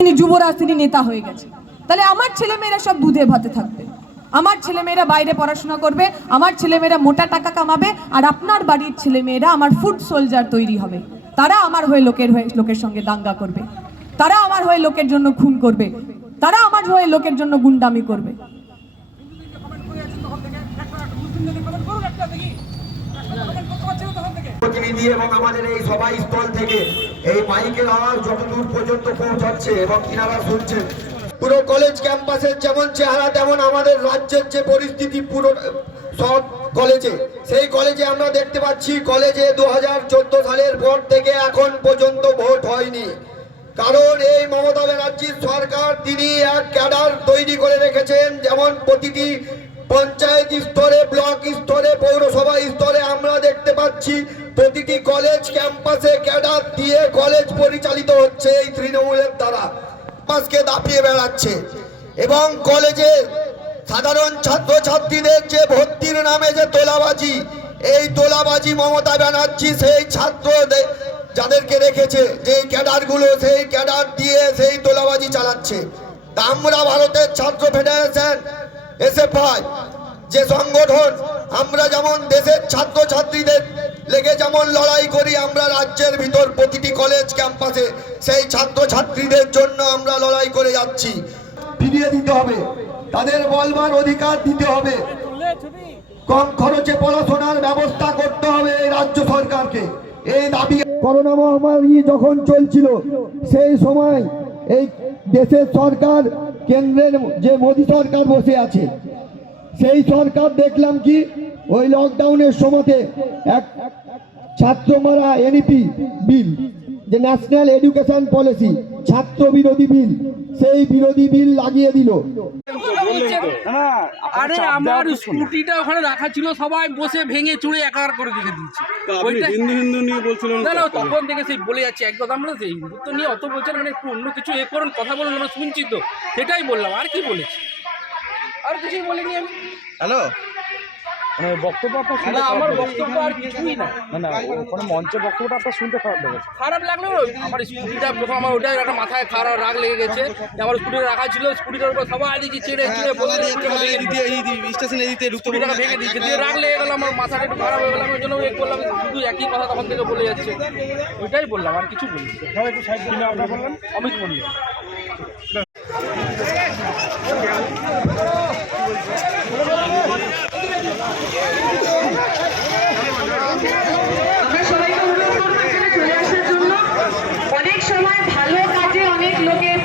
তিনি যুবরাজ, তিনি নেতা হয়ে গেছে তাহলে আমার ছেলেমেয়েরা সব দুধে ভাতে থাকবে। আমার ছেলেমেয়েরা বাইরে পড়াশোনা করবে, আমার ছেলেমেয়েরা মোটা টাকা কামাবে, আর আপনার বাড়ির ছেলেমেয়েরা আমার ফুড সোলজার তৈরি হবে। তারা আমার হয়ে লোকের হয়ে, লোকের সঙ্গে দাঙ্গা করবে। তারা আমার হয়ে লোকের জন্য খুন করবে। তারা আমার হয়ে লোকের জন্য গুন্ডামি করবে। প্রতিনিধি এবং আমাদের এই সবাই স্থল থেকে এই মাইকের আওয়াজ যতদূর পর্যন্ত পৌঁছাচ্ছে এবং কিনারা শুনছেন। পুরো কলেজ ক্যাম্পাসের যেমন চেহারা, তেমন আমাদের রাজ্যের যে পরিস্থিতি পুরো, সব কলেজে সেই কলেজে আমরা দেখতে পাচ্ছি কলেজে দু হাজার চোদ্দ সালের পর থেকে এখন পর্যন্ত ভোট হয়নি। কারণ এই মমতা ব্যানার্জির সরকার তিনি এক ক্যাডার তৈরি করে রেখেছেন, যেমন প্রতিটি পঞ্চায়েত স্তরে, ব্লক স্তরে, পৌরসভা স্তরে আমরা দেখতে পাচ্ছি প্রতিটি কলেজ ক্যাম্পাসে ক্যাডার দিয়ে কলেজ পরিচালিত হচ্ছে এই তৃণমূলের দ্বারা। ক্যাম্পাসকে দাপিয়ে বেড়াচ্ছে এবং কলেজে সাধারণ ছাত্রছাত্রীদের যে ভর্তির নামে যে তোলাবাজি, এই তোলাবাজি মমতা ব্যানার্জি সেই ছাত্রদের যাদেরকে রেখেছে যে ক্যাডারগুলো সেই ক্যাডার দিয়ে সেই তোলাবাজি চালাচ্ছে। আমরা ভারতের ছাত্র ফেডারেশন এসএফআই যে সংগঠন আমরা যেমন দেশের ছাত্রছাত্রীদের লেগে যেমন লড়াই করি আমরা রাজ্যের ভিতর প্রতিটি কলেজ ক্যাম্পাসে সেই ছাত্রছাত্রীদের জন্য আমরা লড়াই করে যাচ্ছি। ফিরিয়ে দিতে হবে। তাদের বলবার অধিকার দিতে হবে। কম খরচে পড়াশোনার ব্যবস্থা করতে হবে এই রাজ্য সরকারকে। এই দাবি করোনা মহামারী যখন চলছিল সেই সময় এই দেশের সরকার কেন্দ্রের যে মোদী সরকার বসে আছে, সেই সরকার দেখলাম কি, ওই লকডাউনের সময়তে এক ছাত্র মারা এনইপি বিল যে ন্যাশনাল এডুকেশন পলিসি ছাত্র বিরোধী বিল সেই বিরোধী বিল লাগিয়ে দিল। আরে আমার স্কুটিটা ওখানে রাখা ছিল সবাই বসে ভেঙে চুড়ে একাকার করে রেখে দিচ্ছে ওইটা- হিন্দু হিন্দু নিয়ে বলছিলেন না না তখন। থেকে সেই বলে যাচ্ছে এক কথা আমরা সেই হিন্দুত্ব নিয়ে অত বলছেন মানে একটু অন্য কিছু এ করুন কথা বলুন আমরা শুনছি তো। সেটাই বললাম আর কি বলেছি? আর কিছুই বলিনি আমি। হ্যালো? মানে বক্তব্য আপনার শুনতে না আমার বক্তব্য আর কিছুই না। না না ওখানে মঞ্চে বক্তব্যটা আপনার শুনতে খারাপ লেগেছে। খারাপ লাগল আমার স্কুটিটা প্রথম আমার ওটাই একটা মাথায় খারাপ রাগ লেগে গেছে যে আমার স্কুটিটা রাখা ছিল স্কুটিটার উপর সবাই দিকে ছেড়ে ছেড়ে দিচ্ছে স্টেশনে দিতে ঢুকতে স্কুটিটাকে ভেঙে দিচ্ছে দিয়ে রাগ লেগে গেল আমার মাথাটা একটু খারাপ হয়ে গেল আমি ওই জন্য ওই করলাম শুধু একই কথা তখন থেকে বলে যাচ্ছে। ওইটাই বললাম আর কিছু বলিনি। অমিত মন্ডল আমরা সবাইকে অনুরোধ করব এখানে চলে আসার জন্য অনেক সময় ভালো কাজে অনেক লোকের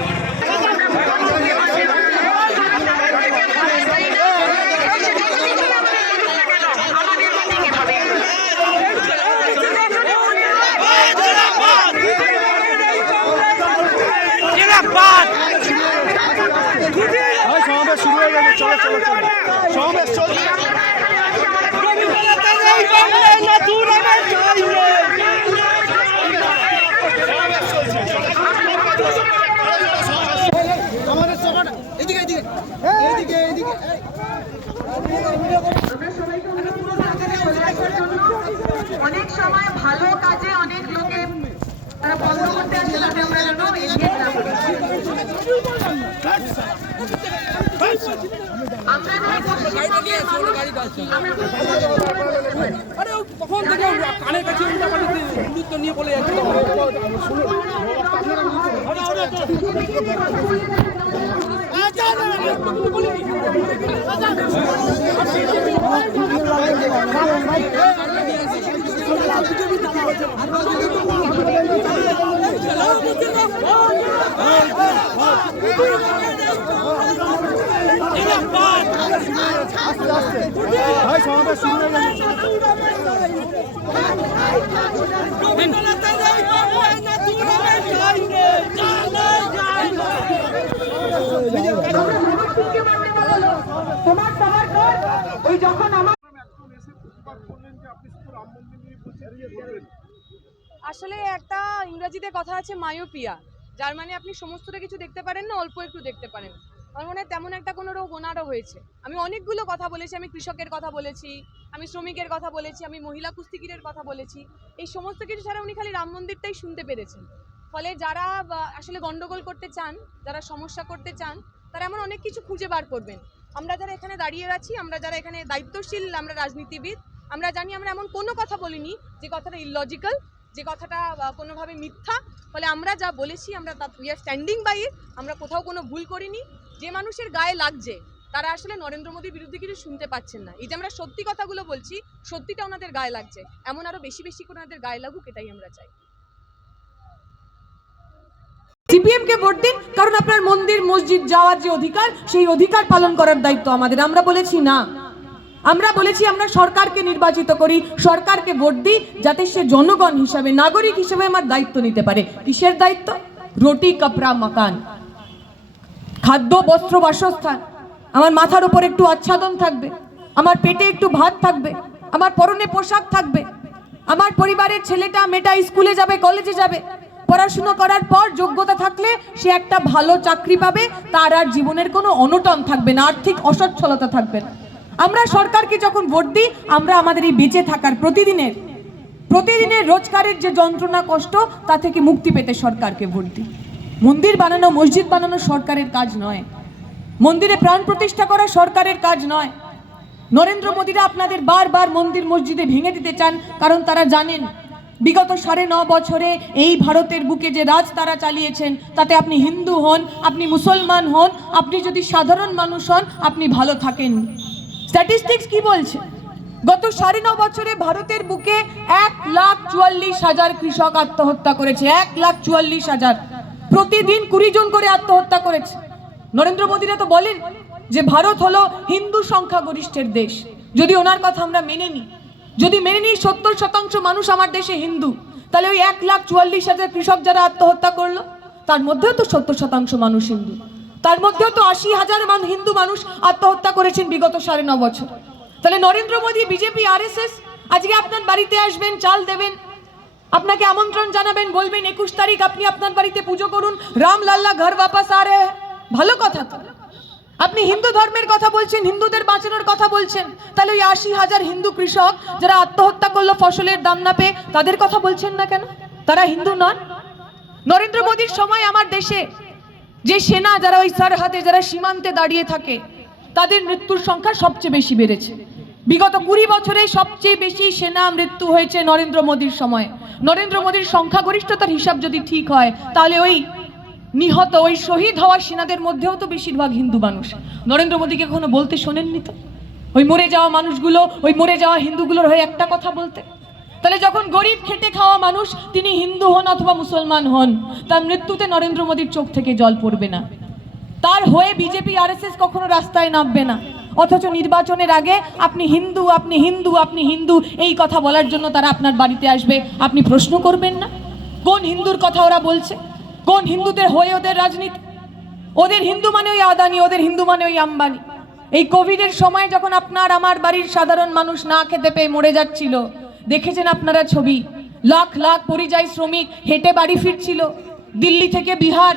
সমাবেশ শুরু হয়ে গেছে চলো চলো চলো সমাবেশ চলো আমরা সবাইকে অনুরোধ করব এখানে চলে আসার জন্য অনেক সময় ভালো কাজে অনেক লোকে তারা বন্ধ করতে আসে তাতে আমরা যেন এগিয়ে না করি। আমরা যারা পশ্চিমবঙ্গের মানুষ, আমরা আরে ও তখন থেকে কানের কাছে হিন্দুত্ব নিয়ে বলে যাচ্ছে ভাই সমাবেশ শুরু হয়ে তোমার তোমার ওই যখন আসলে একটা ইংরেজিতে কথা আছে মায়োপিয়া যার মানে আপনি সমস্তটা কিছু দেখতে পারেন না, অল্প একটু দেখতে পারেন। আমার মনে হয় তেমন একটা কোনো রোগ ওনারও হয়েছে। আমি অনেকগুলো কথা বলেছি, আমি কৃষকের কথা বলেছি, আমি শ্রমিকের কথা বলেছি, আমি মহিলা কুস্তিগিরের কথা বলেছি। এই সমস্ত কিছু ছাড়া উনি খালি রাম মন্দিরটাই শুনতে পেরেছেন। ফলে যারা আসলে গন্ডগোল করতে চান, যারা সমস্যা করতে চান, তারা এমন অনেক কিছু খুঁজে বার করবেন। আমরা যারা এখানে দাঁড়িয়ে আছি, আমরা যারা এখানে দায়িত্বশীল, আমরা রাজনীতিবিদ, আমরা জানি আমরা এমন কোনো কথা বলিনি যে কথাটা ইললজিক্যাল যে কথাটা কোনোভাবে মিথ্যা, ফলে আমরা যা বলেছি, আমরা তা we are standing by it আমরা কোথাও কোনো ভুল করিনি। যে মানুষের গায়ে লাগছে, তারা আসলে নরেন্দ্র মোদীর বিরুদ্ধে কিছু শুনতে পাচ্ছেন না। এই যে আমরা সত্যি কথাগুলো বলছি, সত্যিটা ওনাদের গায়ে লাগছে। এমন আরও বেশি বেশি করে ওনাদের গায়ে লাগুক, এটাই আমরা চাই। সিপিএম কে ভোট দিন, কারণ আপনার মন্দির, মসজিদ যাওয়ার যে অধিকার, সেই অধিকার পালন করার দায়িত্ব আমাদের। আমরা বলেছি না। আমরা বলেছি আমরা সরকারকে নির্বাচিত করি, সরকারকে ভোট দিই যাতে সে জনগণ হিসাবে, নাগরিক হিসাবে আমার দায়িত্ব নিতে পারে। কিসের দায়িত্ব? রুটি কাপড়া মাকান খাদ্য, বস্ত্র, বাসস্থান। আমার মাথার উপর একটু আচ্ছাদন থাকবে। আমার পেটে একটু ভাত থাকবে। আমার পরনে পোশাক থাকবে। আমার পরিবারের ছেলেটা, মেয়েটা স্কুলে যাবে, কলেজে যাবে। পড়াশুনো করার পর যোগ্যতা থাকলে সে একটা ভালো চাকরি পাবে। তার আর জীবনের কোনো অনটন থাকবে না। আর্থিক অসচ্ছলতা থাকবে না। আমরা সরকারকে যখন ভোট দিই, আমরা আমাদের এই বেঁচে থাকার প্রতিদিনের প্রতিদিনের রোজগারের যে যন্ত্রণা, কষ্ট, তা থেকে মুক্তি পেতে সরকারকে ভোট দিই। মন্দির বানানো, মসজিদ বানানো সরকারের কাজ নয়। মন্দিরে প্রাণ প্রতিষ্ঠা করা সরকারের কাজ নয়। নরেন্দ্র মোদীরা আপনাদের বারবার মন্দির, মসজিদে ভেঙে দিতে চান, কারণ তারা জানেন, বিগত সাড়ে ন বছরে এই ভারতের বুকে যে রাজ তারা চালিয়েছেন, তাতে আপনি হিন্দু হন, আপনি মুসলমান হন, আপনি যদি সাধারণ মানুষ হন, আপনি ভালো থাকেন। স্ট্যাটিস্টিক্স কি বলছে? গত সাড়ে ন বছরে ভারতের বুকে এক লাখ চুয়াল্লিশ হাজার কৃষক আত্মহত্যা করেছে। এক লাখ চুয়াল্লিশ হাজার। প্রতিদিন কুড়ি জন করে আত্মহত্যা করেছে। নরেন্দ্র মোদীরা তো বলেন যে ভারত হলো হিন্দু সংখ্যাগরিষ্ঠের দেশ। যদি ওনার কথা আমরা মেনে নিই, যদি মেনে নিই সত্তর শতাংশ মানুষ আমার দেশে হিন্দু, তাহলে ওই এক লাখ চুয়াল্লিশ হাজার কৃষক যারা আত্মহত্যা করল, তার মধ্যেও তো সত্তর শতাংশ মানুষ হিন্দু। তার মধ্যেও তো আশি হাজার মান হিন্দু মানুষ আত্মহত্যা করেছেন বিগত সাড়ে ন বছর। তাহলে নরেন্দ্র মোদী, বিজেপি, আরএসএস, আজকে আপনার বাড়িতে আসবেন, চাল দেবেন, আপনাকে আমন্ত্রণ জানাবেন, বলবেন, একুশ তারিখ আপনি আপনার বাড়িতে পুজো করুন রাম লাল্লা ঘর বাপাস আ রে ভালো কথা তো। আপনি হিন্দু ধর্মের কথা বলছেন, হিন্দুদের বাঁচানোর কথা বলছেন, তাহলে ওই আশি হাজার হিন্দু কৃষক যারা আত্মহত্যা করল, ফসলের দাম না পেয়ে, তাদের কথা বলছেন না কেন? তারা হিন্দু নন। নরেন্দ্র মোদীর সময় আমার দেশে যে সেনা যারা ওই সরহাদে যারা সীমান্তে দাঁড়িয়ে থাকে, তাদের মৃত্যুর সংখ্যা সবচেয়ে বেশি বেড়েছে। বিগত কুড়ি বছরে সবচেয়ে বেশি সেনা মৃত্যু হয়েছে নরেন্দ্র মোদীর সময়। নরেন্দ্র মোদীর সংখ্যাগরিষ্ঠতার হিসাব যদি ঠিক হয়, তাহলে ওই নিহত, ওই শহীদ হওয়া সেনাদের মধ্যেও তো বেশিরভাগ হিন্দু মানুষ। নরেন্দ্র মোদীকে কখনো বলতে শোনেননি তো? ওই মরে যাওয়া মানুষগুলো, ওই মরে যাওয়া হিন্দুগুলোর হয়ে একটা কথা বলতে। তাহলে যখন গরিব খেটে খাওয়া মানুষ, তিনি হিন্দু হন অথবা মুসলমান হন, তার মৃত্যুতে নরেন্দ্র মোদীর চোখ থেকে জল পড়বে না। তার হয়ে বিজেপি, আরএসএস কখনো রাস্তায় নামবে না। অথচ নির্বাচনের আগে আপনি হিন্দু আপনি হিন্দু আপনি হিন্দু, এই কথা বলার জন্য তারা আপনার বাড়িতে আসবে। আপনি প্রশ্ন করবেন না। কোন হিন্দুর কথা ওরা বলছে? কোন হিন্দুদের হয়ে ওদের রাজনীতি? ওদের হিন্দু মানে ওই আদানি, ওদের হিন্দু মানে ওই আম্বানি। এই কোভিডের সময় যখন আপনার, আমার বাড়ির সাধারণ মানুষ না খেতে পেয়ে মরে যাচ্ছিল দেখেছেন আপনারা ছবি? লাখ লাখ পরিযায়ী শ্রমিক হেঁটে বাড়ি ফিরছিল। দিল্লি থেকে বিহার।